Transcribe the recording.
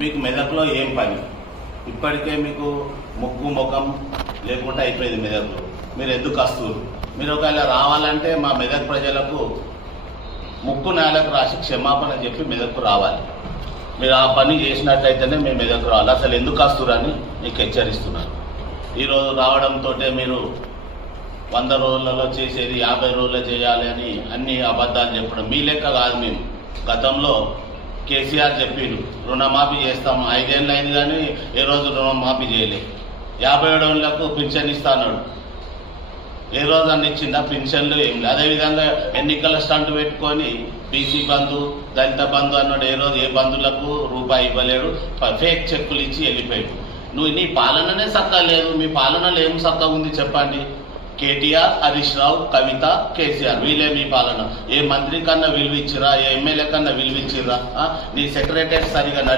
మీకు మెదక్లో ఏం పని? ఇప్పటికే మీకు ముక్కు ముఖం లేకుండా అయిపోయింది మెదక్లో. మీరు ఎందుకు వస్తున్నారు? మీరు ఒకవేళ రావాలంటే మా మెదక్ ప్రజలకు ముక్కు నేలకు రాసి క్షమాపణ చెప్పి మెదక్కు రావాలి. మీరు ఆ పని చేసినట్లయితేనే మేము మెదక్కు రావాలి. అసలు ఎందుకు వస్తున్నారని మీకు హెచ్చరిస్తున్నాను. ఈరోజు రావడంతో మీరు 100 రోజులలో చేసేది 50 రోజుల్లో చేయాలి అని అన్ని అబద్ధాలు చెప్పడం మీ లెక్క కాదు. మేము గతంలో కేసీఆర్ చెప్పిండు రుణమాఫీ చేస్తాము, 5 ఏళ్ళు అయింది కానీ ఏ రోజు రుణమాఫీ చేయలేదు. 57 ఏళ్లకు పింఛన్ ఇస్తాడు, ఏ రోజు అన్ని ఇచ్చిందా? పింఛన్లు ఏం లేదు. అదేవిధంగా ఎన్నికల స్టంట్ పెట్టుకొని బీసీ బంధు దళిత బంధు అన్నాడు, ఏ రోజు ఏ బంధువులకు రూపాయి ఇవ్వలేడు, ఫేక్ చెక్కులు ఇచ్చి వెళ్ళిపోయాడు. నీ పాలననే సత్తా లేదు. మీ పాలనలో ఏం సత్తా ఉంది చెప్పండి? కేటీఆర్, హరీష్ రావు, కవిత, కేసీఆర్ వీళ్ళే మీ పాలన. ఏ మంత్రి కన్నా విలువిచ్చిరా? ఏ ఎమ్మెల్యే కన్నా విలువిచ్చిరా? నీ సెక్రటరీ సరిగా